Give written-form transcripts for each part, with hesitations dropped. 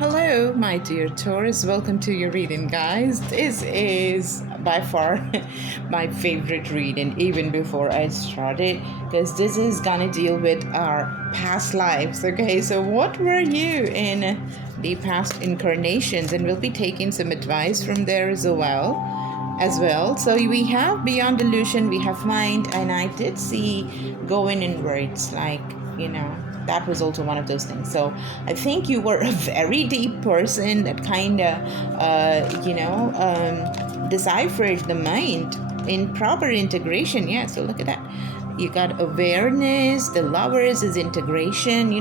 Hello, my dear Taurus. Welcome to your reading, guys. This is by far my favorite reading, even before I started, because this is gonna deal with our past lives. Okay, so what were you in the past incarnations? And we'll be taking some advice from there as well. So we have beyond delusion, we have mind, and I did see going inwards, that was also one of those things. So I think you were a very deep person that kind of, deciphered the mind in proper integration. Yeah, so look at that. You got awareness, the lovers is integration,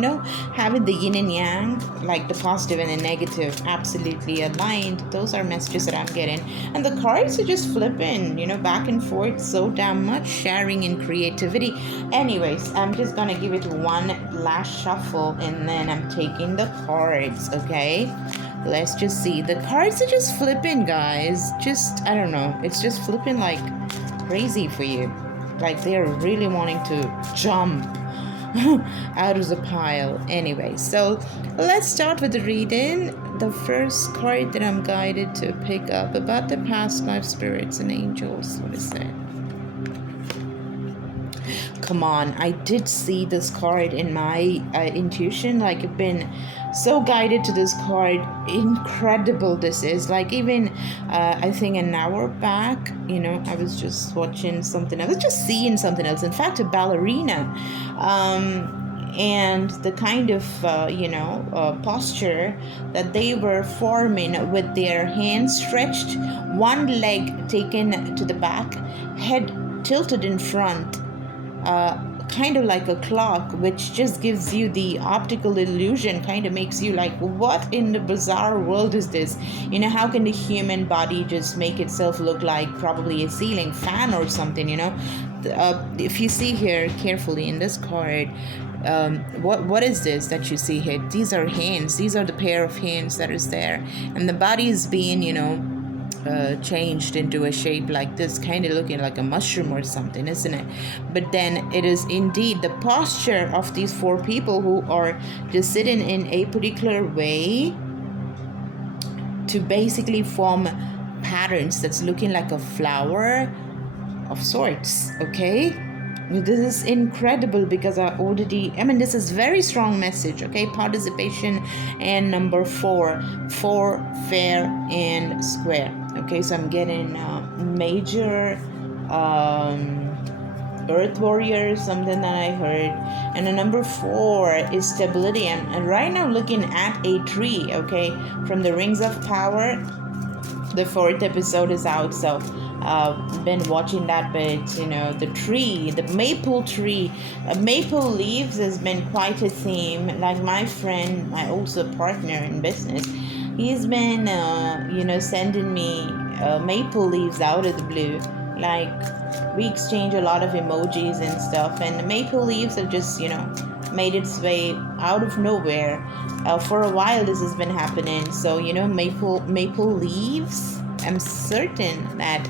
having the yin and yang, like the positive and the negative, absolutely aligned. Those are messages that I'm getting. And the cards are just flipping, back and forth so damn much, sharing and creativity. Anyways, I'm just gonna give it one last shuffle and then I'm taking the cards, okay? Let's just see. The cards are just flipping, guys. I don't know. It's just flipping like crazy for you. Like they're really wanting to jump out of the pile. Anyway, so let's start with the reading. The first card that I'm guided to pick up about the past life spirits and angels. What is that? Come on, I did see this card in my intuition. Like, I've been so guided to this card. Incredible this is. Like, even I think an hour back, I was just watching something. I was just seeing something else. In fact, a ballerina. And the kind of, posture that they were forming with their hands stretched, one leg taken to the back, head tilted in front, kind of like a clock, which just gives you the optical illusion, kind of makes you like, what in the bizarre world is this? How can the human body just make itself look like probably a ceiling fan or something? If you see here carefully in this card, what is this that you see here? These are hands. These are the pair of hands that is there, and the body is being changed into a shape like this, kind of looking like a mushroom or something, isn't it? But then it is indeed the posture of these four people who are just sitting in a particular way to basically form patterns that's looking like a flower of sorts. Okay, this is incredible because this is very strong message. Okay, participation. And number 4, fair and square. Okay, so I'm getting major earth warrior, something that I heard. And the number 4 is stability. And right now looking at a tree. Okay, from the Rings of Power, the 4th episode is out, so been watching that. But the tree, the maple tree, maple leaves has been quite a theme. Like my friend, my also partner in business, he's been sending me maple leaves out of the blue. Like, we exchange a lot of emojis and stuff, and the maple leaves have just made its way out of nowhere. For a while this has been happening. So maple leaves, I'm certain that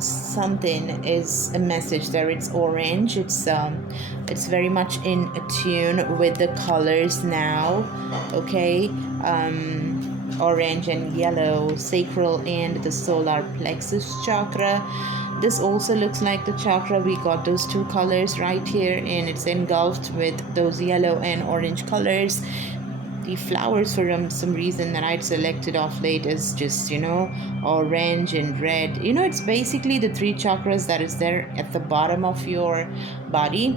something is a message there. It's orange. It's very much in tune with the colors now. Okay, orange and yellow, sacral and the solar plexus chakra. This also looks like the chakra. We got those two colors right here, and it's engulfed with those yellow and orange colors. The flowers, for some reason that I'd selected off late, is just orange and red. It's basically the 3 chakras that is there at the bottom of your body.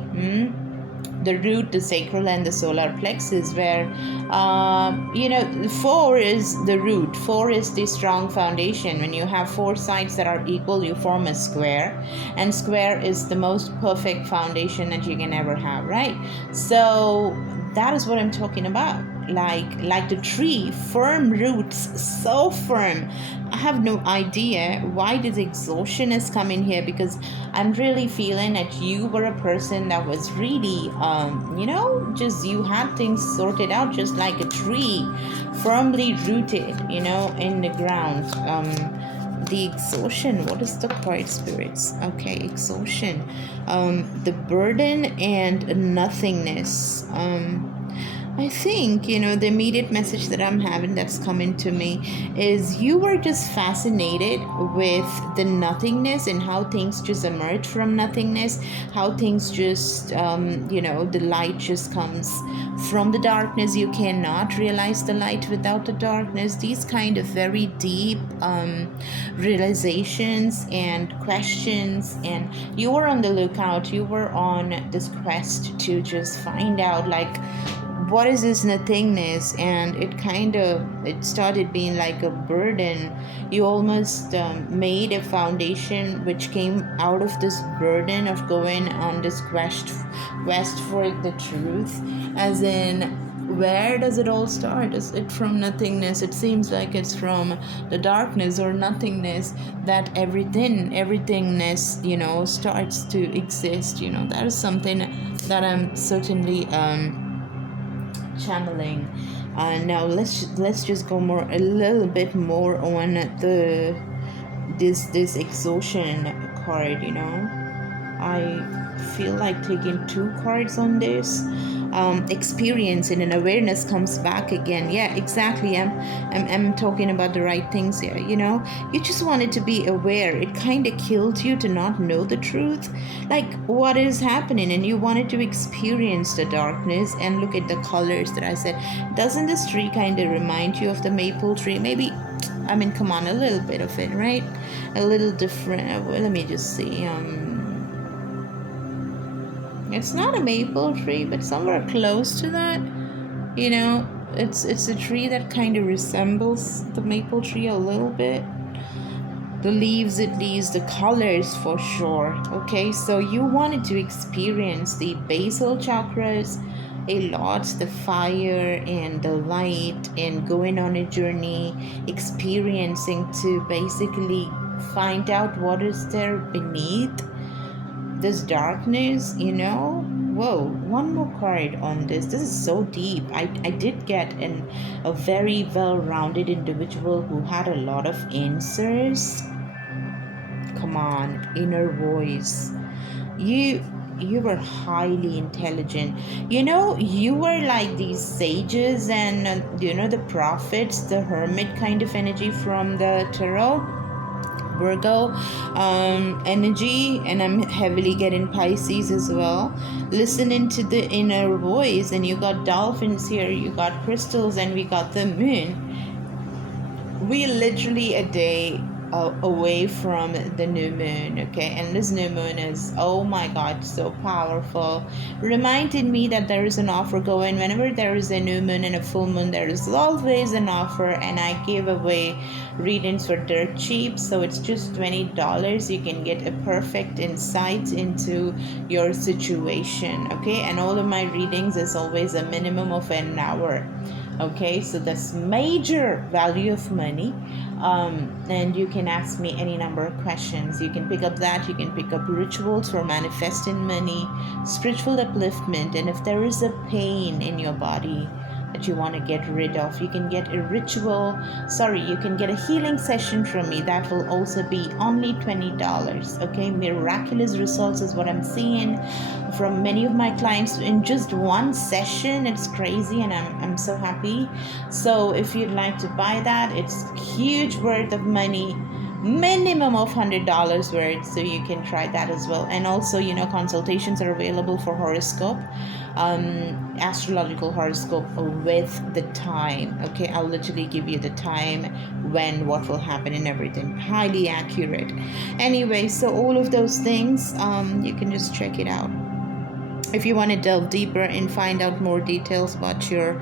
The root, the sacral, and the solar plexus, where 4 is the root. 4 is the strong foundation. When you have 4 sides that are equal, you form a square, and square is the most perfect foundation that you can ever have, right? So that is what I'm talking about. Like the tree, firm roots, so firm. I have no idea why this exhaustion is coming here, because I'm really feeling that you were a person that was really just you had things sorted out, just like a tree, firmly rooted in the ground. The exhaustion, what is the card, spirits? Okay, exhaustion, the burden and nothingness. I think, the immediate message that I'm having that's coming to me is you were just fascinated with the nothingness and how things just emerge from nothingness, how things just, the light just comes from the darkness. You cannot realize the light without the darkness. These kind of very deep realizations and questions. And you were on the lookout, you were on this quest to just find out, like, what is this nothingness. And it started being like a burden. You almost made a foundation which came out of this burden of going on this quest for the truth. As in, where does it all start? Is it from nothingness? It seems like it's from the darkness or nothingness that everythingness, starts to exist. That is something that I'm certainly channeling. Now let's just go a little bit more on this exhaustion card. I feel like taking 2 cards on this. Experience and an awareness comes back again. Yeah, exactly. I'm talking about the right things here. You just wanted to be aware. It kind of killed you to not know the truth, like what is happening, and you wanted to experience the darkness. And look at the colors that I said. Doesn't this tree kind of remind you of the maple tree? Maybe. I mean, come on, a little bit of it, right? A little different. Well, let me just see. It's not a maple tree, but somewhere close to that. It's a tree that kind of resembles the maple tree a little bit. The leaves, at least, the colors for sure. Okay, so you wanted to experience the basal chakras a lot, the fire and the light, and going on a journey, experiencing to basically find out what is there beneath this darkness. Whoa, one more card on this. This is so deep. I did get a very well-rounded individual who had a lot of answers. Come on, inner voice. You were highly intelligent. You were like these sages and the prophets, the hermit kind of energy from the tarot, Virgo energy. And I'm heavily getting Pisces as well. Listening to the inner voice, and you got dolphins here, you got crystals, and we got the moon. We literally a day away from the new moon. Okay, and this new moon is, oh my god, so powerful, reminding me that there is an offer going. Whenever there is a new moon and a full moon, there is always an offer, and I give away readings for dirt cheap. So it's just $20. You can get a perfect insight into your situation. Okay, and all of my readings is always a minimum of an hour. Okay, so that's major value of money. And you can ask me any number of questions. You can pick up that. You can pick up rituals for manifesting money, spiritual upliftment, and if there is a pain in your body that you want to get rid of, you can get a you can get a healing session from me. That will also be only $20. Okay, miraculous results is what I'm seeing from many of my clients in just one session. It's crazy, and I'm so happy. So if you'd like to buy that, it's huge worth of money, minimum of $100 worth, so you can try that as well. And also, consultations are available for horoscope, astrological horoscope with the time. Okay, I'll literally give you the time, when, what will happen, and everything, highly accurate. Anyway, so all of those things, you can just check it out if you want to delve deeper and find out more details about your,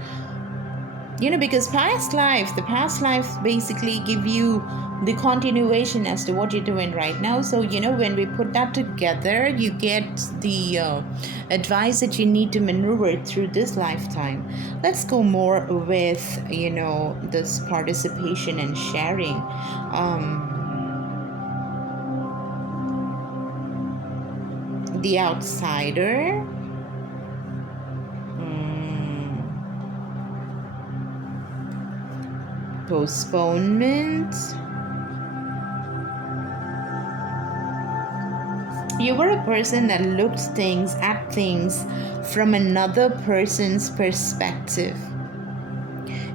because the past lives basically give you the continuation as to what you're doing right now. So when we put that together, you get the advice that you need to maneuver through this lifetime. Let's go more with this participation and sharing. The outsider. Postponement. You were a person that looked at things from another person's perspective.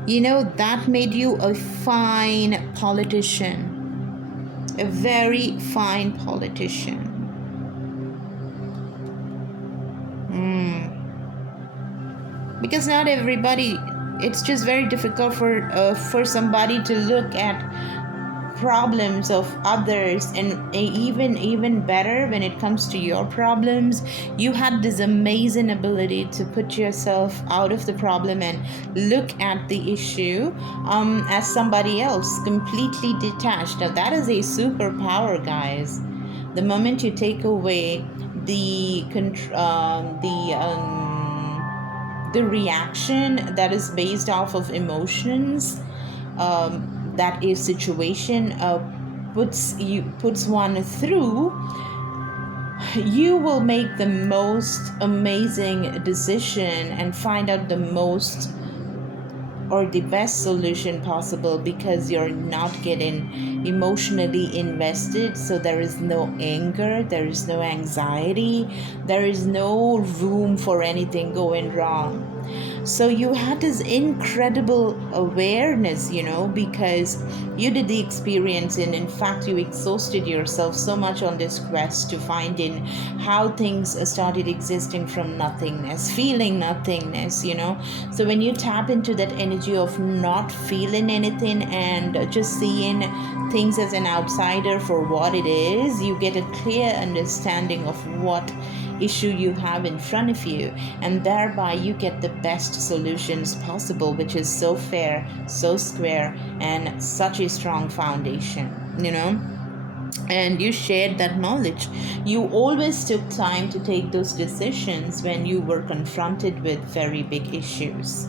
You know, that made you a fine politician, a very fine politician. Because not everybody, it's just very difficult for somebody to look at problems of others, and even better when it comes to your problems. You had this amazing ability to put yourself out of the problem and look at the issue as somebody else, completely detached. Now that is a superpower, guys. The moment you take away the reaction that is based off of emotions, that a situation puts one through, you will make the most amazing decision and find out the most or the best solution possible, because you're not getting emotionally invested. So there is no anger, there is no anxiety, there is no room for anything going wrong. So you had this incredible awareness, because you did the experience, and in fact you exhausted yourself so much on this quest to finding how things started existing from nothingness, feeling nothingness. So when you tap into that energy of not feeling anything and just seeing things as an outsider for what it is, you get a clear understanding of what issue you have in front of you, and thereby you get the best solutions possible, which is so fair, so square, and such a strong foundation. And you shared that knowledge. You always took time to take those decisions when you were confronted with very big issues.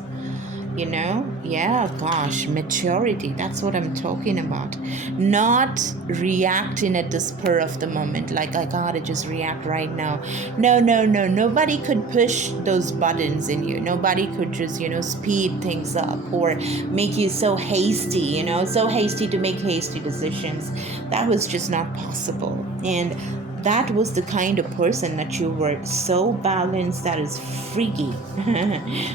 Gosh, maturity, that's what I'm talking about. Not reacting at the spur of the moment, like I gotta just react right now. No, nobody could push those buttons in you. Nobody could just speed things up or make you so hasty, so hasty to make hasty decisions. That was just not possible. And that was the kind of person that you were, so balanced that is freaky.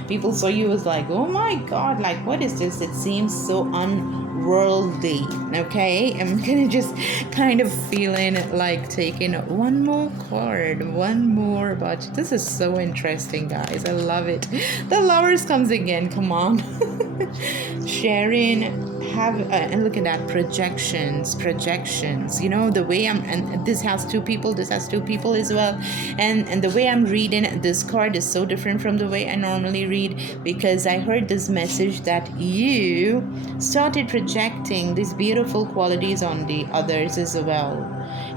People saw you as like, oh my god, like what is this? It seems so unworldly. Okay, I'm gonna just kind of feeling like taking one more card, one more, but this is so interesting, guys. I love it. The Lovers comes again. Come on. Sharing, and look at that, projections, the way and this has two people as well, and the way I'm reading this card is so different from the way I normally read, because I heard this message that you started projecting these beautiful qualities on the others as well.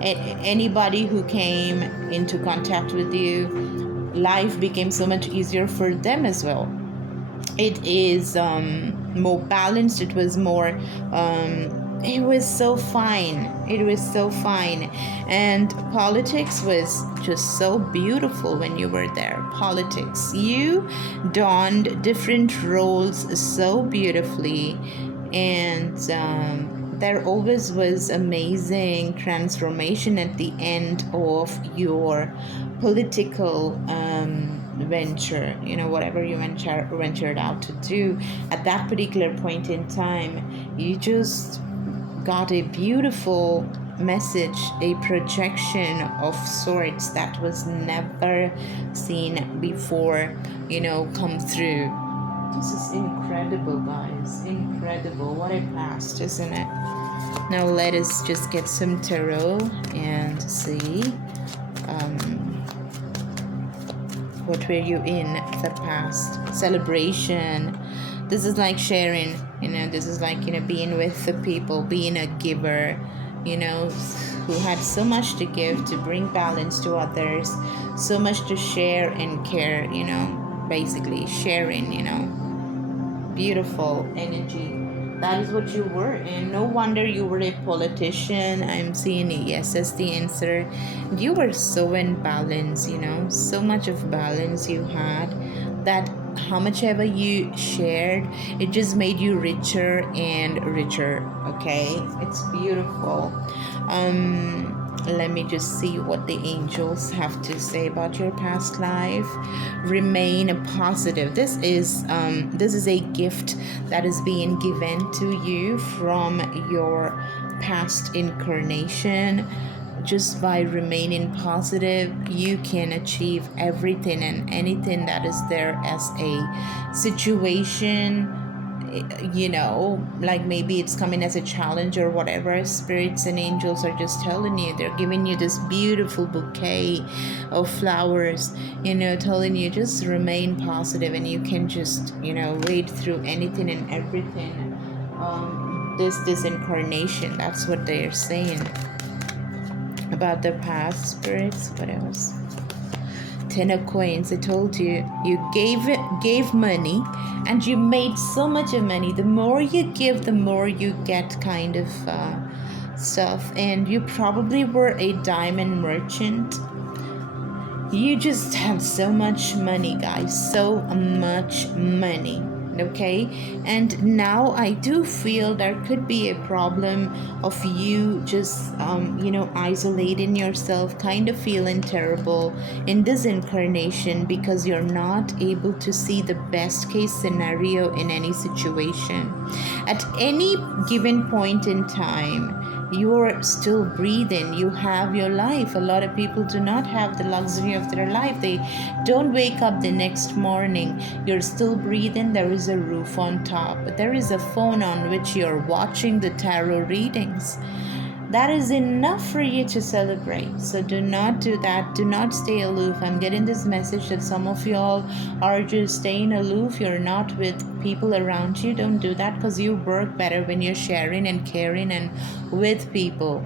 Anybody who came into contact with you, life became so much easier for them as well. It is more balanced. It was more it was so fine. And politics was just so beautiful when you were there. Politics, you donned different roles so beautifully, and there always was amazing transformation at the end of your political venture, whatever you ventured out to do. At that particular point in time, you just got a beautiful message, a projection of sorts that was never seen before, come through. This is incredible, guys. Incredible. What a past, isn't it? Now let us just get some tarot and see what were you in the past. Celebration. This is like sharing, this is like, being with the people, being a giver, who had so much to give, to bring balance to others, so much to share and care, basically sharing, beautiful energy. That is what you were, and no wonder you were a politician. I'm seeing a yes as the answer. You were so in balance, so much of balance you had, that how much ever you shared, it just made you richer and richer. Okay, it's beautiful. Let me just see what the angels have to say about your past life. Remain positive. This is a gift that is being given to you from your past incarnation. Just by remaining positive, you can achieve everything and anything that is there as a situation. Like maybe it's coming as a challenge or whatever. Spirits and angels are just telling you, they're giving you this beautiful bouquet of flowers, telling you just remain positive and you can just wade through anything and everything. This incarnation, that's what they're saying about the past. Spirits, what else? Ten of Coins. I told you, you gave money and you made so much of money. The more you give, the more you get, kind of stuff. And you probably were a diamond merchant. You just have so much money, guys, so much money. Okay, and now I do feel there could be a problem of you just isolating yourself, kind of feeling terrible in this incarnation because you're not able to see the best case scenario in any situation. At any given point in time, you're still breathing, you have your life. A lot of people do not have the luxury of their life. They don't wake up the next morning. You're still breathing. There is a roof on top. There is a phone on which you're watching the tarot readings. That is enough for you to celebrate. So do not do that. Do not stay aloof. I'm getting this message that some of y'all are just staying aloof. You're not with people around you. Don't do that, because you work better when you're sharing and caring and with people.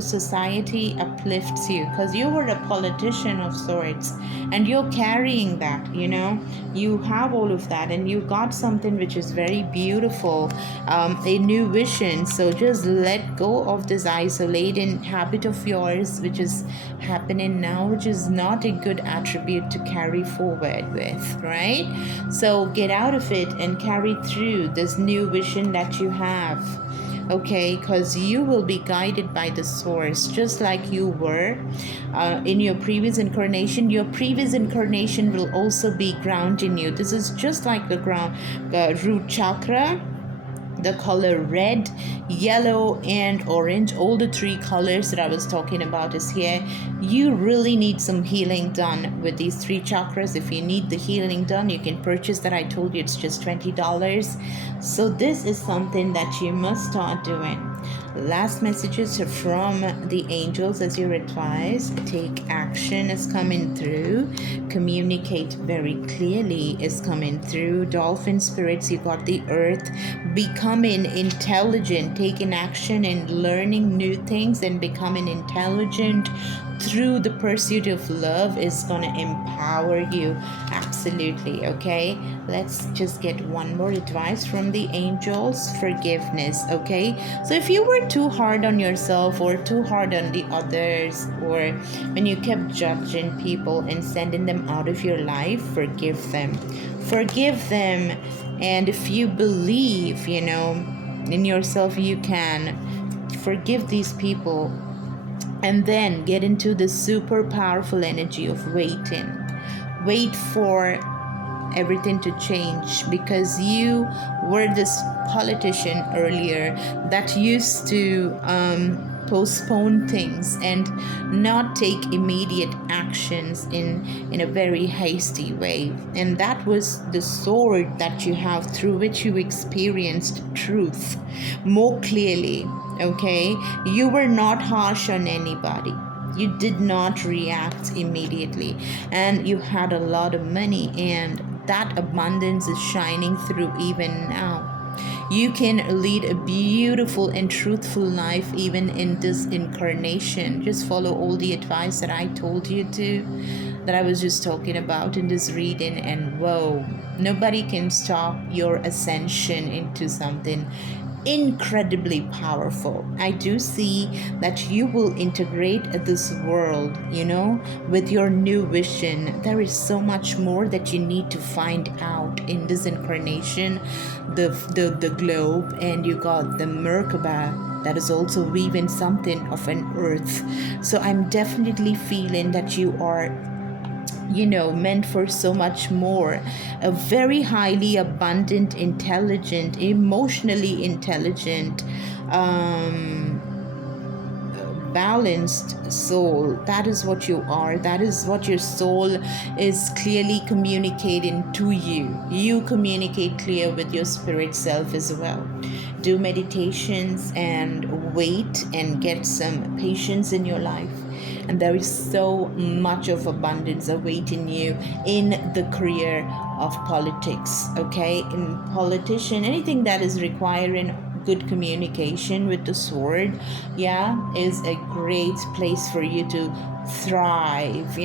Society uplifts you because you were a politician of sorts and you're carrying that. You have all of that and you got something which is very beautiful, a new vision. So just let go of this isolating habit of yours, which is happening now, which is not a good attribute to carry forward with, right? So get out of it and carry through this new vision that you have. Okay, because you will be guided by the source, just like you were in your previous incarnation. Your previous incarnation will also be grounding you. This is just like the root chakra. The color red, yellow, and orange, all the three colors that I was talking about is here. You really need some healing done with these three chakras. If you need the healing done, you can purchase that. I told you it's just $20. So this is something that you must start doing. Last messages from the angels as your advice. Take action is coming through. Communicate very clearly is coming through. Dolphin spirits, you got the earth. Becoming intelligent, taking action and learning new things and becoming intelligent through the pursuit of love is going to empower you. Absolutely. Okay, let's just get one more advice from the angels. Forgiveness. Okay, so if you were too hard on yourself or too hard on the others, or when you kept judging people and sending them out of your life, forgive them. And if you believe in yourself, you can forgive these people. And then get into the super powerful energy of waiting. Wait for everything to change, because you were this politician earlier that used to postpone things and not take immediate actions in a very hasty way. And that was the sword that you have through which you experienced truth more clearly. Okay, you were not harsh on anybody. You did not react immediately, and you had a lot of money, and that abundance is shining through even now. You can lead a beautiful and truthful life even in this incarnation. Just follow all the advice that I told you to, that I was just talking about in this reading, and whoa, nobody can stop your ascension into something incredibly powerful. I do see that you will integrate this world, with your new vision. There is so much more that you need to find out in this incarnation. The globe, and you got the Merkaba, that is also weaving something of an earth. So I'm definitely feeling that you are, meant for so much more. A very highly abundant, intelligent, emotionally intelligent, balanced soul. That is what you are. That is what your soul is clearly communicating to you. You communicate clear with your spirit self as well. Do meditations and wait and get some patience in your life. And there is so much of abundance awaiting you in the career of politics. Okay, in politician, anything that is requiring good communication with the sword, is a great place for you to thrive.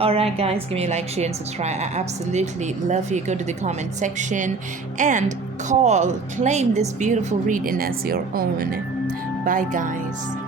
All right, guys, give me a like, share, and subscribe. I absolutely love you. Go to the comment section and claim this beautiful reading as your own. Bye, guys.